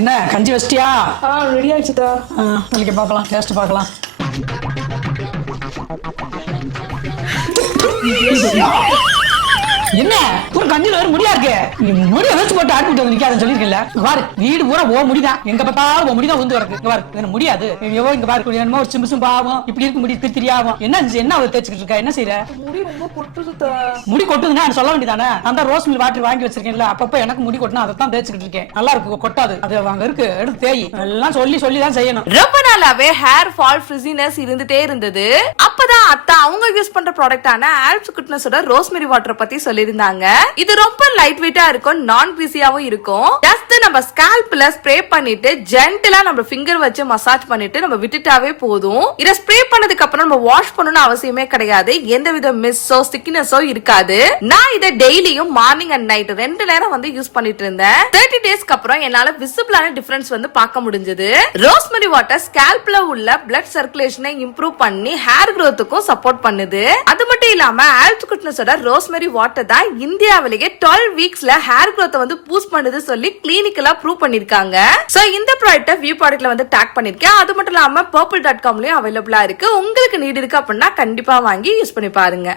என்ன கஞ்சி வச்சிட்டியா? ரெடி ஆயிடுச்சுதா. நாளைக்கு பார்க்கலாம், டேஸ்ட் பார்க்கலாம். என்ன ஒரு கஞ்சில வேற முடியா இருக்கு. முடிய வச்சு போட்டு ஆட்டி விட்டு நிக்காதுன்னு சொல்லிருக்கல. பாரு வீடு பூரா ஓ முடிதான், எங்க பார்த்தாலும் ஓ முடிதான் வந்து வரது. இங்க பாரு என்ன முடியாது. இங்க பாரு என்னமோ ஒரு சிம்பு பாவம் இப்படி இருக்கு முடி தெரியாம என்ன அவ தேய்ச்சிட்டு இருக்கா? என்ன செய்யற? முடி ரொம்ப கொட்டுதுதா. முடி கொட்டுதுன்னா சொல்ல வேண்டியதானே? நான் தான் ரோஸ் மில் வாட்டர் வாங்கி வச்சிருக்கேன்ல, அப்பப்ப எனக்கு முடி கொட்டினா அதை தான் தேய்ச்சிட்டு இருக்கேன். நல்லா இருக்கு, கொட்டாது. அது அங்க இருக்கு, எடுத்து தேய். எல்லாம் சொல்லி தான் செய்யணும். ரொம்ப நாளாவே ஹேர் ஃபால் ஃப்ரிஸினஸ் இருந்துட்டே இருந்தது. அப்பதான் அத்தா அவங்க யூஸ் பண்ற ப்ராடக்டான ஆல்ப்ஸ் குட்னஸோட ரோஸ்மெரி வாட்டர் பத்தி சொல்லிருந்தாங்க. இது ரொம்ப லைட் வெயிட்டா இருக்கும், நான் கிரீஸியாவும் இருக்கும். ஜஸ்ட் நம்ம ஸ்கால்ப்ல ஸ்ப்ரே பண்ணிட்டு ஜென்டிலா நம்ம ஃபிங்கர் வச்சு மசாஜ் பண்ணிட்டு நம்ம விட்டுட்டாவே போதும். இத ஸ்ப்ரே பண்ணதுக்கு அப்புறம் நம்ம வாஷ் பண்ணணும்னு அவசியமே கிடையாது. எந்தவித மிஸ்ஸோ ஸ்டிக்கினஸோ இருக்காது. நான் இதை டெய்லியும் மார்னிங் அண்ட் நைட் 2 நேரம் வந்து யூஸ் பண்ணிட்டு இருந்தேன். 30 டேஸ்க்கு அப்புறம் என்னால விசிபிளான டிஃபரன்ஸ் வந்து பார்க்க முடிஞ்சது. ரோஸ்மெரி வாட்டர் ஸ்கால்ப்ல உள்ள பிளட் சர்க்குலேஷனை இம்ப்ரூவ் பண்ணி ஹேர் growthக்கும் சப்போர்ட் பண்ணுது. அது மட்டும் இல்லாம ஆல்ப்ஸ் குட்னஸோட ரோஸ்மெரி வாட்டர் தான் இந்தியாவிலேயே 12 வீக்ஸ்ல ஹேர் growth வந்து பூஸ்ட் பண்ணுது சொல்லி கிளினிக்கலா ப்ரூவ் பண்ணிருக்காங்க. சோ இந்த ப்ராடக்ட்ட வியூ ப்ராடக்ட்ல வந்து டாக் பண்ணிருக்கேன். அது மட்டும் இல்லாம purple.com லயும் அவைலபிளா இருக்கு. உங்களுக்கு நீட் இருக்கு அப்படின்னா கண்டிப்பா வாங்கி யூஸ் பண்ணி பாருங்க.